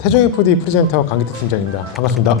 태종FD 프리젠터 강기태 팀장입니다. 반갑습니다.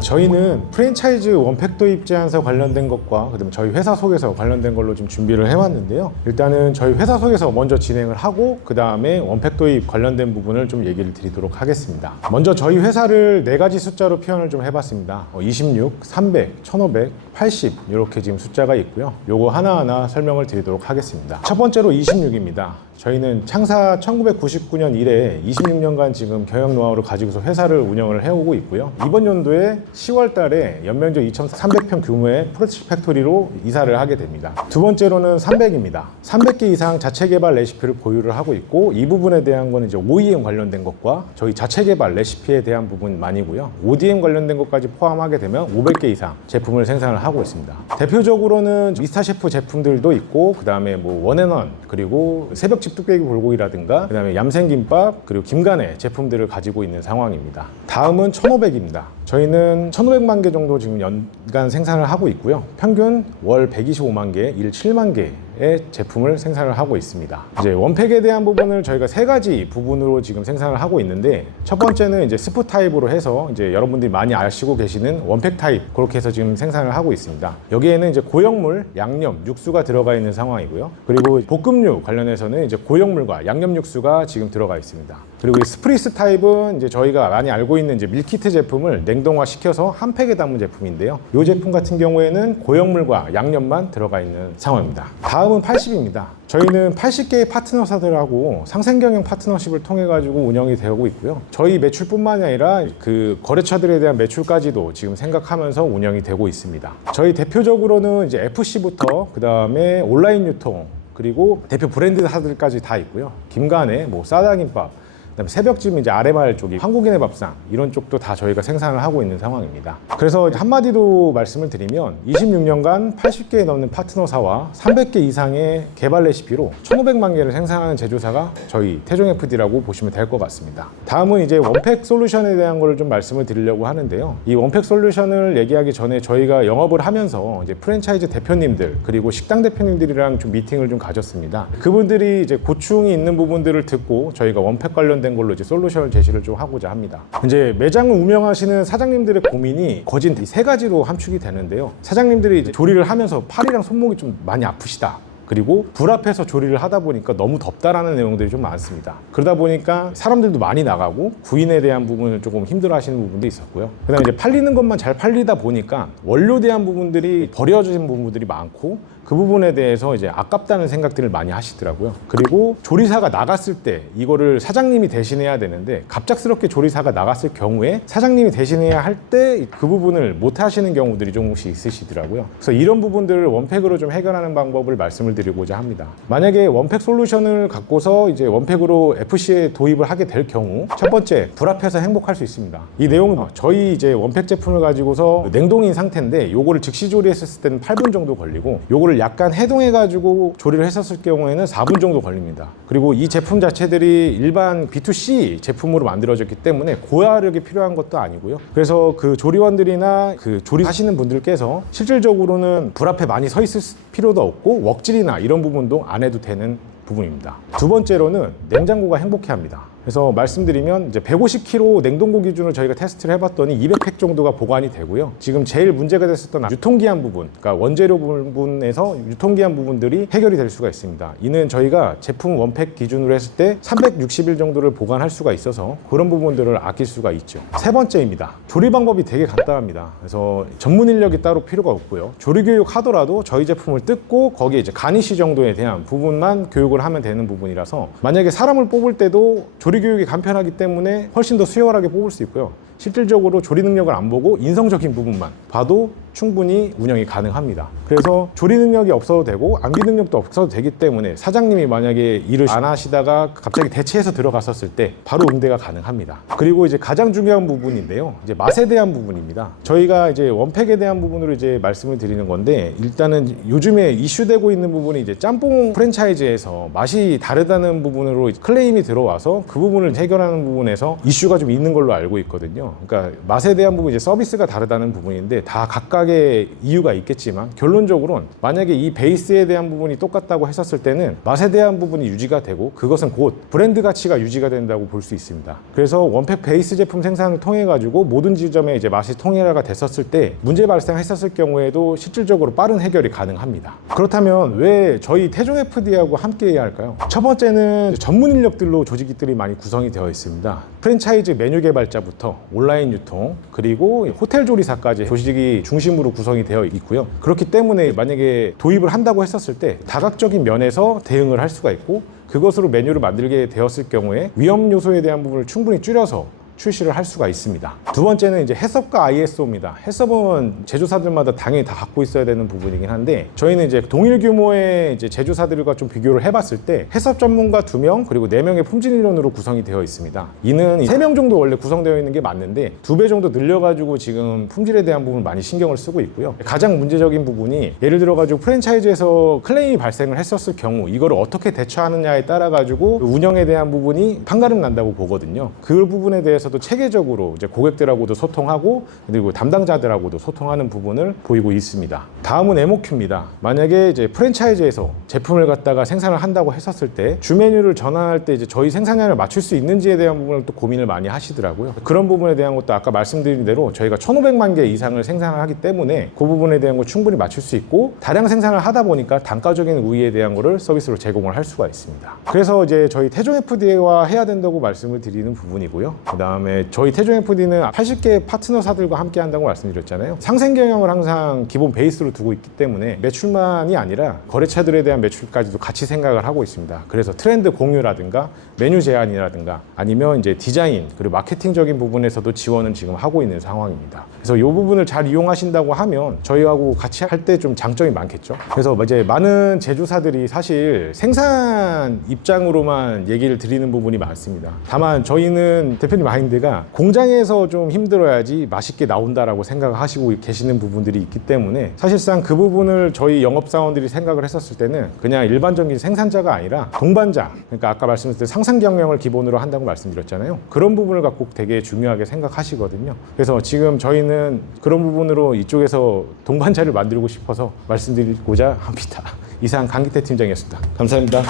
저희는 프랜차이즈 원팩 도입 제안서 관련된 것과 그다음에 저희 회사 속에서 관련된 걸로 좀 준비를 해왔는데요. 일단은 저희 회사 속에서 먼저 진행을 하고 그 다음에 원팩 도입 관련된 부분을 좀 얘기를 드리도록 하겠습니다. 먼저 저희 회사를 4가지 숫자로 표현을 좀 해봤습니다. 26, 300, 1500, 80 이렇게 지금 숫자가 있고요. 요거 하나하나 설명을 드리도록 하겠습니다. 첫 번째로 26입니다. 저희는 창사 1999년 이래 26년간 지금 경영 노하우를 가지고서 회사를 운영을 해오고 있고요. 이번 연도에 10월 달에 연면적 2,300평 규모의 프로치 팩토리로 이사를 하게 됩니다. 두 번째로는 300입니다. 300개 이상 자체 개발 레시피를 보유를 하고 있고 이 부분에 대한 거는 이제 OEM 관련된 것과 저희 자체 개발 레시피에 대한 부분만이고요. ODM 관련된 것까지 포함하게 되면 500개 이상 제품을 생산을 하고 있습니다. 대표적으로는 미스터 셰프 제품들도 있고 그 다음에 뭐 원앤원 그리고 새벽집 뚝배기 불고기라든가 그 다음에 얌생김밥 그리고 김간의 제품들을 가지고 있는 상황입니다. 다음은 1500입니다. 저희는 1500만 개 정도 지금 연간 생산을 하고 있고요. 평균 월 125만 개, 일 7만 개의 제품을 생산을 하고 있습니다. 이제 원팩에 대한 부분을 저희가 3가지 부분으로 지금 생산을 하고 있는데 첫 번째는 이제 스프 타입으로 해서 이제 여러분들이 많이 아시고 계시는 원팩 타입 그렇게 해서 지금 생산을 하고 있습니다. 여기에는 이제 고형물, 양념, 육수가 들어가 있는 상황이고요. 그리고 볶음류 관련해서는 이제 고형물과 양념 육수가 지금 들어가 있습니다. 그리고 이 스프리스 타입은 이제 저희가 많이 알고 있는 이제 밀키트 제품을 냉동화 시켜서 한 팩에 담은 제품인데요. 이 제품 같은 경우에는 고형물과 양념만 들어가 있는 상황입니다. 다음은 80입니다. 저희는 80개의 파트너사들하고 상생경영 파트너십을 통해 가지고 운영이 되고 있고요. 저희 매출뿐만이 아니라 그 거래처들에 대한 매출까지도 지금 생각하면서 운영이 되고 있습니다. 저희 대표적으로는 이제 FC부터 그 다음에 온라인 유통 그리고 대표 브랜드사들까지 다 있고요. 김간의 뭐 싸다김밥 그다음에 새벽집 이제 아래마을 쪽이 한국인의 밥상 이런 쪽도 다 저희가 생산을 하고 있는 상황입니다. 그래서 한마디로 말씀을 드리면 26년간 80개에 넘는 파트너사와 300개 이상의 개발 레시피로 1500만 개를 생산하는 제조사가 저희 태종FD라고 보시면 될 것 같습니다. 다음은 이제 원팩 솔루션에 대한 걸 좀 말씀을 드리려고 하는데요. 이 원팩 솔루션을 얘기하기 전에 저희가 영업을 하면서 이제 프랜차이즈 대표님들 그리고 식당 대표님들이랑 좀 미팅을 좀 가졌습니다. 그분들이 이제 고충이 있는 부분들을 듣고 저희가 원팩 관련된 걸로 이제 솔루션을 제시를 좀 하고자 합니다. 이제 매장을 운영하시는 사장님들의 고민이 거진 이 3가지로 함축이 되는데요. 사장님들이 이제 조리를 하면서 팔이랑 손목이 좀 많이 아프시다. 그리고 불 앞에서 조리를 하다 보니까 너무 덥다라는 내용들이 좀 많습니다. 그러다 보니까 사람들도 많이 나가고 구인에 대한 부분을 조금 힘들어 하시는 부분도 있었고요. 그 다음에 이제 팔리는 것만 잘 팔리다 보니까 원료에 대한 부분들이 버려진 부분들이 많고 그 부분에 대해서 이제 아깝다는 생각들을 많이 하시더라고요. 그리고 조리사가 나갔을 때 이거를 사장님이 대신해야 되는데 갑작스럽게 조리사가 나갔을 경우에 사장님이 대신해야 할 때 그 부분을 못 하시는 경우들이 조금씩 있으시더라고요. 그래서 이런 부분들을 원팩으로 좀 해결하는 방법을 말씀을 드리고자 합니다. 만약에 원팩 솔루션을 갖고서 이제 원팩으로 FC에 도입을 하게 될 경우 첫 번째, 불 앞에서 행복할 수 있습니다. 이 내용은 저희 이제 원팩 제품을 가지고서 냉동인 상태인데 요거를 즉시 조리했을 때는 8분 정도 걸리고 요거를 약간 해동해가지고 조리를 했었을 경우에는 4분 정도 걸립니다. 그리고 이 제품 자체들이 일반 B2C 제품으로 만들어졌기 때문에 고화력이 필요한 것도 아니고요. 그래서 그 조리원들이나 그 조리하시는 분들께서 실질적으로는 불 앞에 많이 서 있을 필요도 없고 웍질이나 이런 부분도 안 해도 되는 부분입니다. 두 번째로는 냉장고가 행복해합니다. 그래서 말씀드리면 이제 150kg 냉동고 기준으로 저희가 테스트를 해봤더니 200팩 정도가 보관이 되고요. 지금 제일 문제가 됐었던 유통기한 부분, 그러니까 원재료 부분에서 유통기한 부분들이 해결이 될 수가 있습니다. 이는 저희가 제품 원팩 기준으로 했을 때 360일 정도를 보관할 수가 있어서 그런 부분들을 아낄 수가 있죠. 세 번째입니다. 조리 방법이 되게 간단합니다. 그래서 전문 인력이 따로 필요가 없고요. 조리 교육 하더라도 저희 제품을 뜯고 거기에 이제 가니쉬 정도에 대한 부분만 교육을 하면 되는 부분이라서 만약에 사람을 뽑을 때도 조리 교육이 간편하기 때문에 훨씬 더 수월하게 뽑을 수 있고요. 실질적으로 조리 능력을 안 보고 인성적인 부분만 봐도 충분히 운영이 가능합니다. 그래서 조리 능력이 없어도 되고 암기 능력도 없어도 되기 때문에 사장님이 만약에 일을 안 하시다가 갑자기 대체해서 들어갔었을 때 바로 응대가 가능합니다. 그리고 이제 가장 중요한 부분인데요. 이제 맛에 대한 부분입니다. 저희가 이제 원팩에 대한 부분으로 이제 말씀을 드리는 건데 일단은 요즘에 이슈되고 있는 부분이 이제 짬뽕 프랜차이즈에서 맛이 다르다는 부분으로 클레임이 들어와서 그 부분을 해결하는 부분에서 이슈가 좀 있는 걸로 알고 있거든요. 그러니까 맛에 대한 부분 이제 서비스가 다르다는 부분인데 다 각각의 각각의 이유가 있겠지만 결론적으로는 만약에 이 베이스에 대한 부분이 똑같다고 했었을 때는 맛에 대한 부분이 유지가 되고 그것은 곧 브랜드 가치가 유지가 된다고 볼 수 있습니다. 그래서 원팩 베이스 제품 생산을 통해 가지고 모든 지점에 이제 맛이 통일화가 됐었을 때 문제 발생했었을 경우에도 실질적으로 빠른 해결이 가능합니다. 그렇다면 왜 저희 태종 FD하고 함께 해야 할까요? 첫 번째는 전문 인력들로 조직들이 많이 구성이 되어 있습니다. 프랜차이즈 메뉴 개발자부터 온라인 유통 그리고 호텔 조리사까지 조직이 중심으로 구성이 되어 있고요. 그렇기 때문에 만약에 도입을 한다고 했었을 때 다각적인 면에서 대응을 할 수가 있고 그것으로 메뉴를 만들게 되었을 경우에 위험 요소에 대한 부분을 충분히 줄여서 출시를 할 수가 있습니다. 두 번째는 이제 해썹과 ISO입니다. 해썹은 제조사들마다 당연히 다 갖고 있어야 되는 부분이긴 한데 저희는 이제 동일 규모의 이제 제조사들과 좀 비교를 해봤을 때 해썹 전문가 2명 그리고 4명의 품질인원으로 구성이 되어 있습니다. 이는 3명 정도 원래 구성되어 있는 게 맞는데 2배 정도 늘려가지고 지금 품질에 대한 부분을 많이 신경을 쓰고 있고요. 가장 문제적인 부분이 예를 들어가지고 프랜차이즈에서 클레임이 발생을 했었을 경우 이거를 어떻게 대처하느냐에 따라 가지고 운영에 대한 부분이 판가름 난다고 보거든요. 그 부분에 대해서 도 체계적으로 이제 고객들하고도 소통하고 그리고 담당자들하고도 소통하는 부분을 보이고 있습니다. 다음은 MOQ입니다. 만약에 이제 프랜차이즈에서 제품을 갖다가 생산을 한다고 했었을 때 주 메뉴를 전환할 때 이제 저희 생산량을 맞출 수 있는지에 대한 부분을 또 고민을 많이 하시더라고요. 그런 부분에 대한 것도 아까 말씀드린 대로 저희가 1,500만 개 이상을 생산을 하기 때문에 그 부분에 대한 거 충분히 맞출 수 있고 다량 생산을 하다 보니까 단가적인 우위에 대한 거를 서비스로 제공을 할 수가 있습니다. 그래서 이제 저희 태종 FD와 해야 된다고 말씀을 드리는 부분이고요. 그다음에 저희 태종 FD는 80개 파트너사들과 함께 한다고 말씀드렸잖아요. 상생 경영을 항상 기본 베이스로 두고 있기 때문에 매출만이 아니라 거래처들에 대한 매출까지도 같이 생각을 하고 있습니다. 그래서 트렌드 공유라든가 메뉴 제안이라든가 아니면 이제 디자인 그리고 마케팅적인 부분에서도 지원을 지금 하고 있는 상황입니다. 그래서 이 부분을 잘 이용하신다고 하면 저희하고 같이 할 때 좀 장점이 많겠죠. 그래서 이제 많은 제조사들이 사실 생산 입장으로만 얘기를 드리는 부분이 많습니다. 다만 저희는 대표님 마인드가 공장에서 좀 힘들어야지 맛있게 나온다라고 생각하시고 계시는 부분들이 있기 때문에 사실상 그 부분을 저희 영업사원들이 생각을 했었을 때는 그냥 일반적인 생산자가 아니라 동반자, 그러니까 아까 말씀드렸던 상상 경영을 기본으로 한다고 말씀드렸잖아요. 그런 부분을 갖고 되게 중요하게 생각하시거든요. 그래서 지금 저희는 그런 부분으로 이쪽에서 동반자를 만들고 싶어서 말씀드리고자 합니다. 이상 강기태 팀장이었습니다. 감사합니다.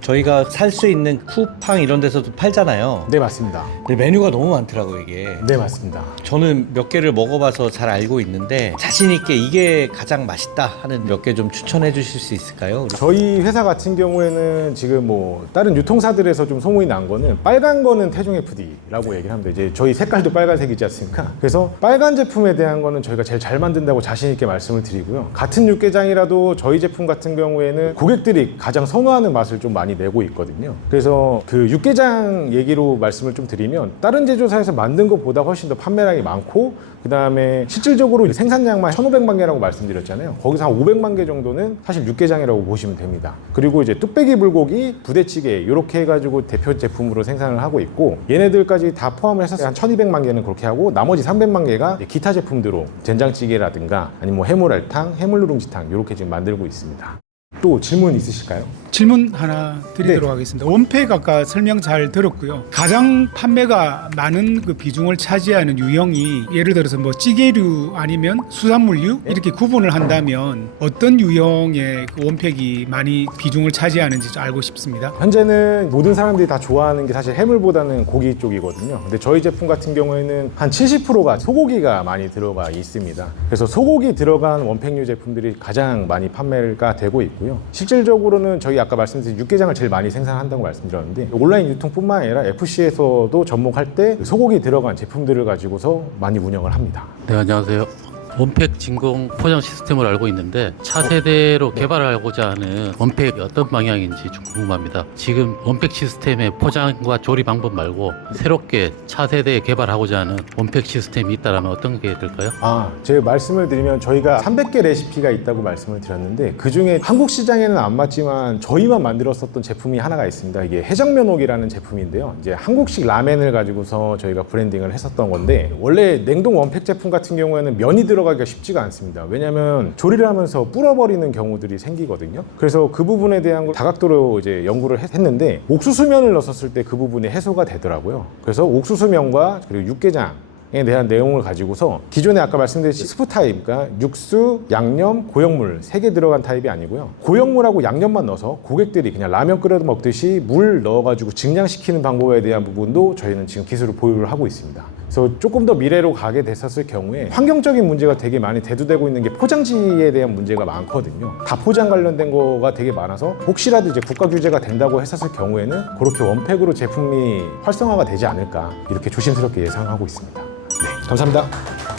저희가 살 수 있는 쿠팡 이런 데서도 팔잖아요. 네, 맞습니다. 근데 메뉴가 너무 많더라고요, 이게. 네, 맞습니다. 저는 몇 개를 먹어봐서 잘 알고 있는데 자신 있게 이게 가장 맛있다 하는 몇 개 좀 추천해 주실 수 있을까요? 저희 회사 같은 경우에는 지금 뭐 다른 유통사들에서 좀 소문이 난 거는 빨간 거는 태종 FD라고 얘기를 합니다. 이제 저희 색깔도 빨간색이지 않습니까? 그래서 빨간 제품에 대한 거는 저희가 제일 잘 만든다고 자신 있게 말씀을 드리고요. 같은 육개장이라도 저희 제품 같은 경우에는 고객들이 가장 선호하는 맛을 좀 많이 내고 있거든요. 그래서 그 육개장 얘기로 말씀을 좀 드리면 다른 제조사에서 만든 것보다 훨씬 더 판매량이 많고 그 다음에 실질적으로 생산량만 1,500만 개라고 말씀드렸잖아요. 거기서 한 500만 개 정도는 사실 육개장이라고 보시면 됩니다. 그리고 이제 뚝배기 불고기, 부대찌개 이렇게 해가지고 대표 제품으로 생산을 하고 있고 얘네들까지 다 포함을 해서 한 1,200만 개는 그렇게 하고 나머지 300만 개가 기타 제품들로 된장찌개라든가 아니면 뭐 해물알탕, 해물누룽지탕 이렇게 지금 만들고 있습니다. 또 질문 있으실까요? 질문 하나 드리도록 하겠습니다. 원팩 아까 설명 잘 들었고요. 가장 판매가 많은 그 비중을 차지하는 유형이 예를 들어서 뭐 찌개류 아니면 수산물류 이렇게 구분을 한다면 어떤 유형의 그 원팩이 많이 비중을 차지하는지 좀 알고 싶습니다. 현재는 모든 사람들이 다 좋아하는 게 사실 해물보다는 고기 쪽이거든요. 근데 저희 제품 같은 경우에는 한 70%가 소고기가 많이 들어가 있습니다. 그래서 소고기 들어간 원팩류 제품들이 가장 많이 판매가 되고 있고요. 실질적으로는 저희 아까 말씀드린 육개장을 제일 많이 생산한다고 말씀드렸는데 온라인 유통뿐만 아니라 FC에서도 접목할 때 소고기 들어간 제품들을 가지고서 많이 운영을 합니다. 네, 안녕하세요. 원팩 진공 포장 시스템을 알고 있는데 차세대로 개발하고자 하는 원팩이 어떤 방향인지 좀 궁금합니다. 지금 원팩 시스템의 포장과 조리 방법 말고 새롭게 차세대에 개발하고자 하는 원팩 시스템이 있다면 어떤 게 될까요? 제가 말씀을 드리면 저희가 300개 레시피가 있다고 말씀을 드렸는데 그중에 한국 시장에는 안 맞지만 저희만 만들었었던 제품이 하나가 있습니다. 이게 해장면옥이라는 제품인데요. 이제 한국식 라멘을 가지고서 저희가 브랜딩을 했었던 건데 원래 냉동 원팩 제품 같은 경우에는 면이 들어 들어가기가 쉽지가 않습니다. 왜냐하면 조리를 하면서 불어버리는 경우들이 생기거든요. 그래서 그 부분에 대한 걸 다각도로 이제 연구를 했는데 옥수수면을 넣었을 때 그 부분이 해소가 되더라고요. 그래서 옥수수면과 그리고 육개장에 대한 내용을 가지고서 기존에 아까 말씀드린 스프 타입, 그러니까 육수, 양념, 고역물 3개 들어간 타입이 아니고요. 고역물하고 양념만 넣어서 고객들이 그냥 라면 끓여 먹듯이 물 넣어가지고 증량시키는 방법에 대한 부분도 저희는 지금 기술을 보유를 하고 있습니다. 그래서 조금 더 미래로 가게 됐었을 경우에 환경적인 문제가 되게 많이 대두되고 있는 게 포장지에 대한 문제가 많거든요. 다포장 관련된 거가 되게 많아서 혹시라도 이제 국가 규제가 된다고 했었을 경우에는 그렇게 원팩으로 제품이 활성화가 되지 않을까 이렇게 조심스럽게 예상하고 있습니다. 네, 감사합니다.